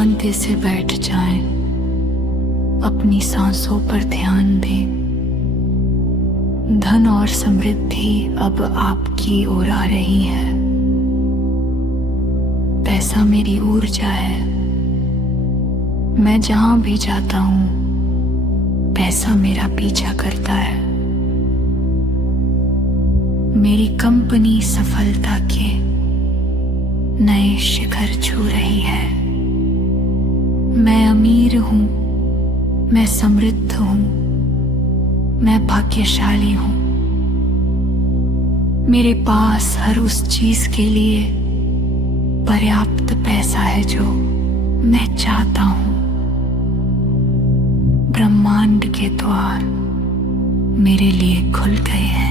शांति से बैठ जाएं, अपनी सांसों पर ध्यान दें। धन और समृद्धि अब आपकी ओर आ रही है। पैसा मेरी ऊर्जा है। मैं जहां भी जाता हूं, पैसा मेरा पीछा करता है। मेरी कंपनी सफलता के नए शिखर छू रही है। मैं अमीर हूं, मैं समृद्ध हूं, मैं भाग्यशाली हूं। मेरे पास हर उस चीज के लिए पर्याप्त पैसा है जो मैं चाहता हूं। ब्रह्मांड के द्वार मेरे लिए खुल गए हैं।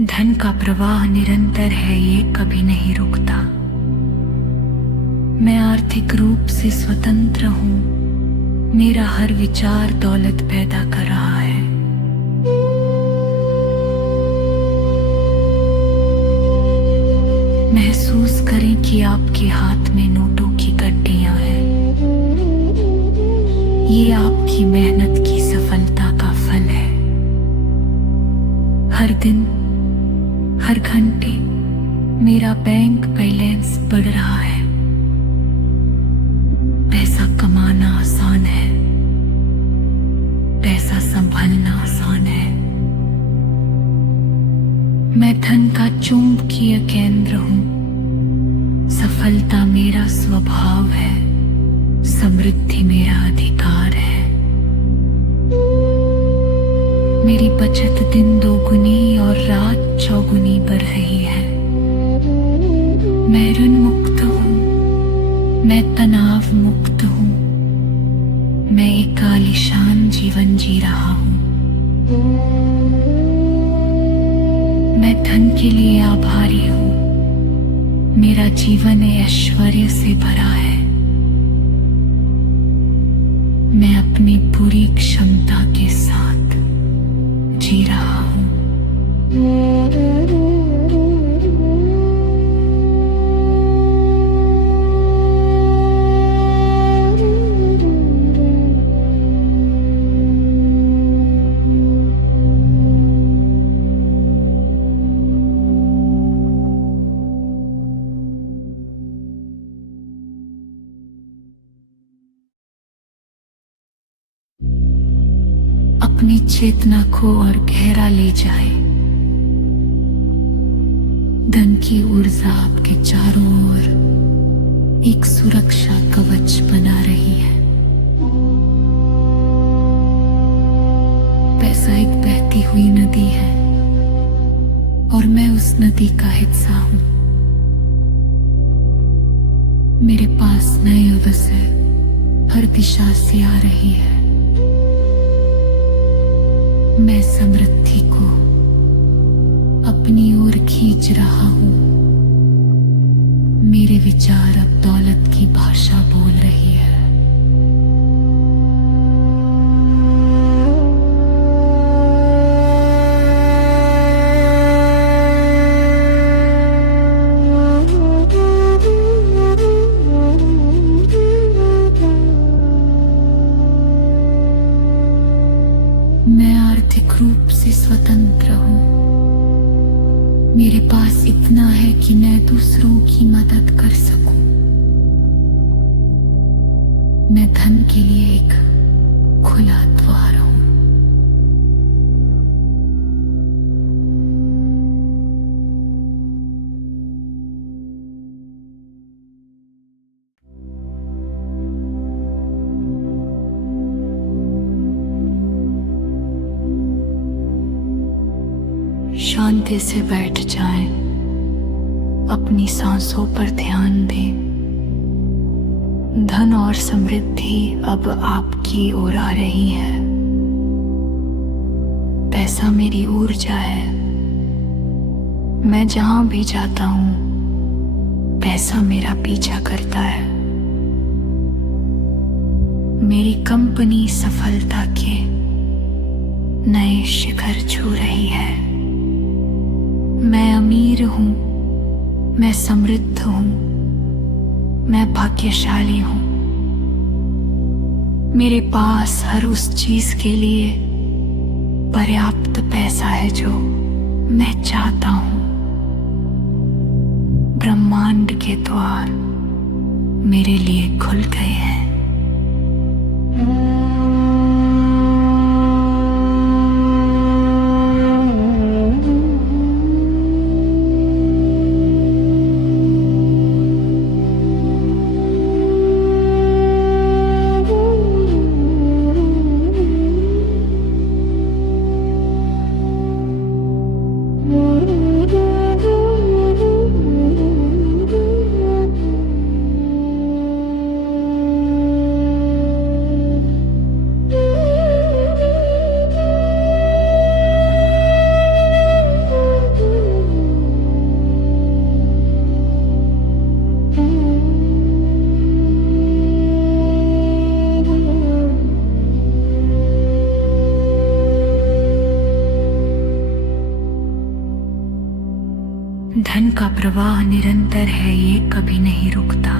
धन का प्रवाह निरंतर है, ये कभी नहीं रुकता। मैं आर्थिक रूप से स्वतंत्र हूं। मेरा हर विचार दौलत पैदा कर रहा है। महसूस करें कि आपके हाथ में नोटों की गड्डियां हैं। ये आपकी मेहनत की सफलता का फल है। हर दिन, हर घंटे मेरा बैंक बैलेंस बढ़ रहा है। पैसा कमाना आसान है, पैसा संभालना आसान है। मैं धन का चुंबकीय केंद्र हूं। सफलता मेरा स्वभाव है, समृद्धि मेरा अधिकार है। मेरी बचत दिन दोगुनी और रात चौगुनी बढ़ रही है। मैं ऋण मुक्त हूं, मैं तनाव मुक्त हूं। मैं एक आलीशान जीवन जी रहा हूं। मैं धन के लिए आभारी हूं। मेरा जीवन ऐश्वर्य से भरा है। मैं अपनी पूरी क्षमता के साथ जी रहा हूं। अपनी चेतना को और गहरा ले जाए। धन की ऊर्जा आपके चारों ओर एक सुरक्षा कवच बना रही है। पैसा एक बहती हुई नदी है और मैं उस नदी का हिस्सा हूं। मेरे पास नए अवसर हर दिशा से आ रही है। मैं समृद्धि को अपनी ओर खींच रहा हूं। मेरे विचार अब दौलत की भाषा बोल रही है। मैं आर्थिक रूप से स्वतंत्र हूं। मेरे पास इतना है कि मैं दूसरों की मदद कर सकूं। मैं धन के लिए एक खुला द्वार हूं। शांति से बैठ जाएं, अपनी सांसों पर ध्यान दें। धन और समृद्धि अब आपकी ओर आ रही है। पैसा मेरी ऊर्जा है। मैं जहां भी जाता हूं, पैसा मेरा पीछा करता है। मेरी कंपनी सफलता के नए शिखर छू रही है। मैं अमीर हूं, मैं समृद्ध हूं, मैं भाग्यशाली हूं। मेरे पास हर उस चीज के लिए पर्याप्त पैसा है जो मैं चाहता हूं। ब्रह्मांड के द्वार मेरे लिए खुल गए हैं। धन का प्रवाह निरंतर है, ये कभी नहीं रुकता।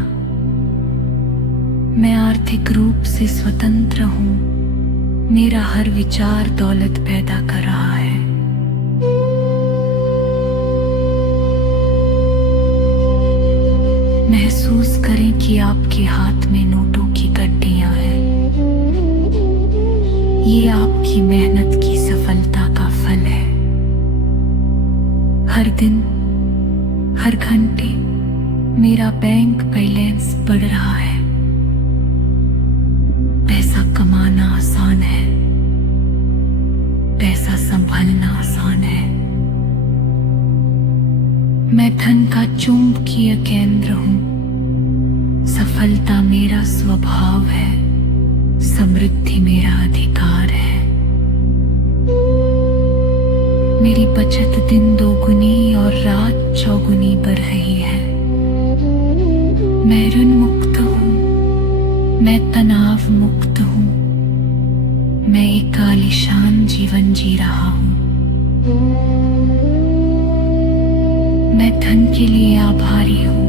मैं आर्थिक रूप से स्वतंत्र हूं। मेरा हर विचार दौलत पैदा कर रहा है। महसूस करें कि आपके हाथ में नोटों की गड्डियां हैं। ये आपकी मेहनत की सफलता का फल है। हर दिन, हर घंटे मेरा बैंक बैलेंस बढ़ रहा है। पैसा कमाना आसान है, पैसा संभालना आसान है। मैं धन का चुंबकीय केंद्र हूं। सफलता मेरा स्वभाव है, समृद्धि मेरा अधिकार है। मेरी बचत दिन दोगुनी और रात चौगुनी बढ़ रही है। मैं ऋण मुक्त हूं, मैं तनाव मुक्त हूं। मैं एक आलीशान जीवन जी रहा हूं। मैं धन के लिए आभारी हूं।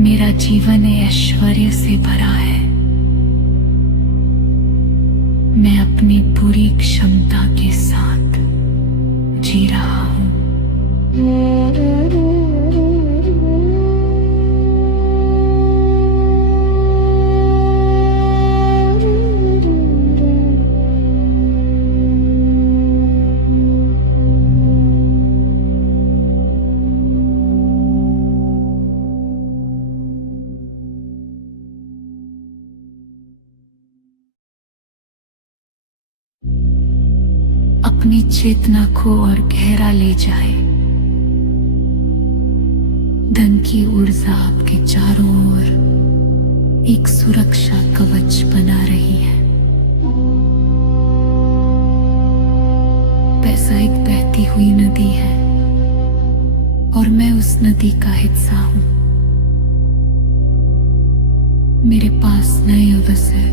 मेरा जीवन ऐश्वर्य से भरा है। मैं अपनी पूरी क्षमता के साथ जी रहा हूं। अपनी चेतना को और गहरा ले जाए। धन की ऊर्जा आपके चारों ओर एक सुरक्षा कवच बना रही है। पैसा एक बहती हुई नदी है और मैं उस नदी का हिस्सा हूं। मेरे पास नए अवसर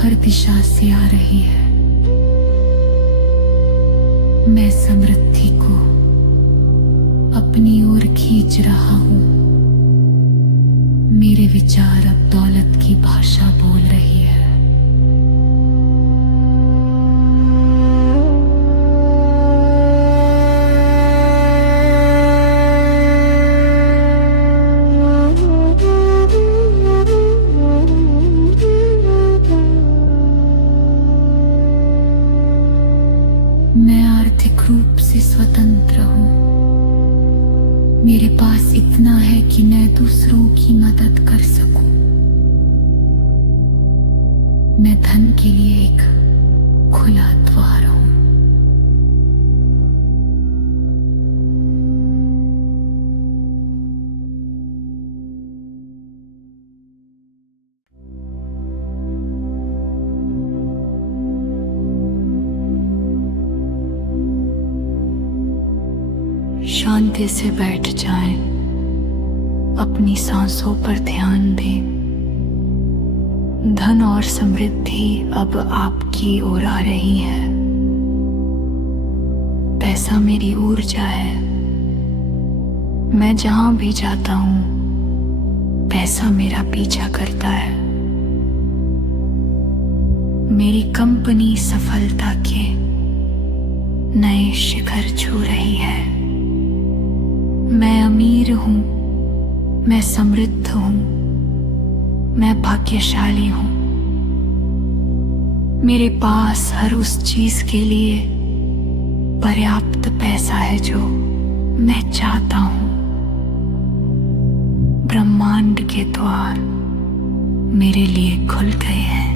हर दिशा से आ रही है। मैं समृद्धि को अपनी ओर खींच रहा हूं। मेरे विचार अब दौलत की भाषा बोल रही है। मैं आर्थिक रूप से स्वतंत्र हूं। मेरे पास इतना है कि मैं दूसरों की मदद कर सकूं। मैं धन के लिए एक खुला द्वार हूं। शांति से बैठ जाएं, अपनी सांसों पर ध्यान दें। धन और समृद्धि अब आपकी ओर आ रही है। पैसा मेरी ऊर्जा है। मैं जहां भी जाता हूं, पैसा मेरा पीछा करता है। मेरी कंपनी सफलता के नए शिखर छू रही है। मैं अमीर हूं, मैं समृद्ध हूं, मैं भाग्यशाली हूं। मेरे पास हर उस चीज के लिए पर्याप्त पैसा है जो मैं चाहता हूं। ब्रह्मांड के द्वार मेरे लिए खुल गए हैं।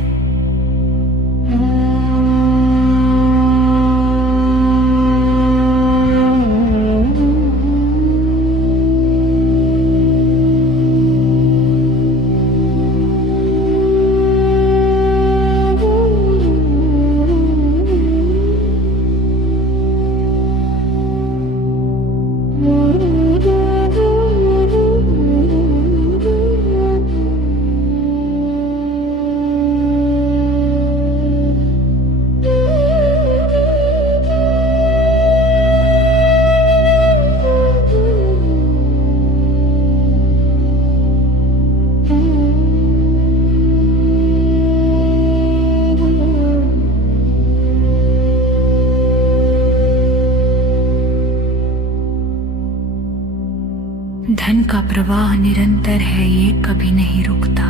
धन का प्रवाह निरंतर है, ये कभी नहीं रुकता।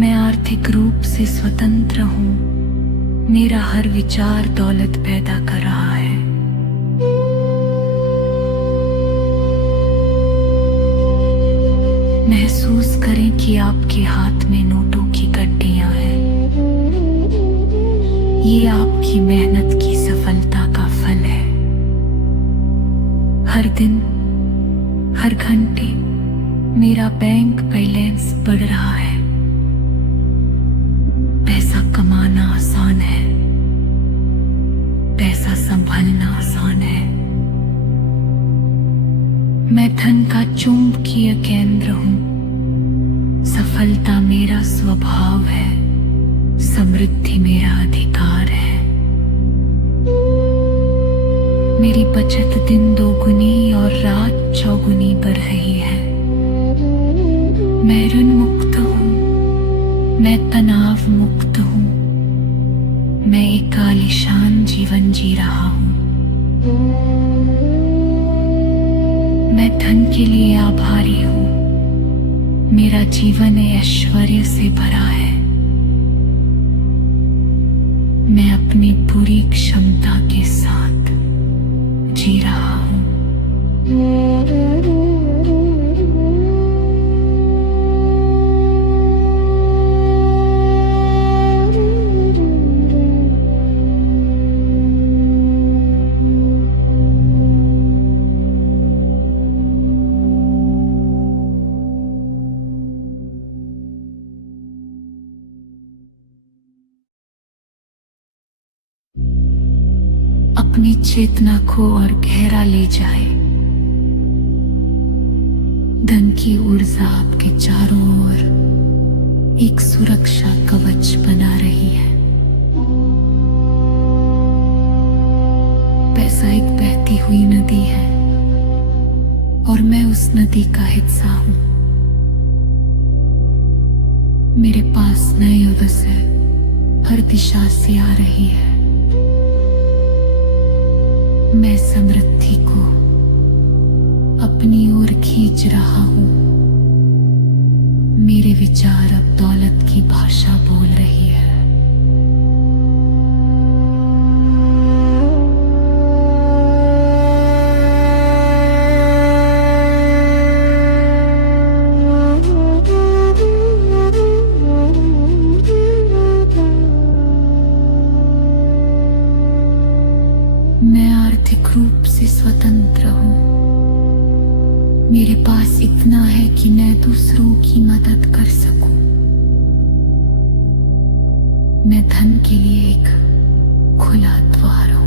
मैं आर्थिक रूप से स्वतंत्र हूं। मेरा हर विचार दौलत पैदा कर रहा है। महसूस करें कि आपके हाथ में नोटों की गड्डियां हैं। ये आपकी मेहनत की सफलता का फल है। हर दिन, हर घंटे मेरा बैंक बैलेंस बढ़ रहा है। पैसा कमाना आसान है, पैसा संभालना आसान है। मैं धन का चुंबकीय केंद्र हूं। सफलता मेरा स्वभाव है, समृद्धि मेरा अधिकार है। मेरी बचत दिन दोगुनी और रात चौगुनी बढ़ रही है। मैं ऋण मुक्त हूं, मैं तनाव मुक्त हूं। मैं एक आलीशान जीवन जी रहा हूं। मैं धन के लिए आभारी हूं। मेरा जीवन ऐश्वर्य से भरा है। मैं अपनी पूरी क्षमता के साथ जी रहा हूं। अपनी चेतना को और गहरा ले जाए। धन की ऊर्जा आपके चारों ओर एक सुरक्षा कवच बना रही है। पैसा एक बहती हुई नदी है और मैं उस नदी का हिस्सा हूं। मेरे पास नए अवसर हर दिशा से आ रही है। मैं समृद्धि को अपनी ओर खींच रहा हूं। मेरे विचार अब दौलत की भाषा बोल रही है। मैं आर्थिक रूप से स्वतंत्र हूं। मेरे पास इतना है कि मैं दूसरों की मदद कर सकूं। मैं धन के लिए एक खुला द्वार हूं।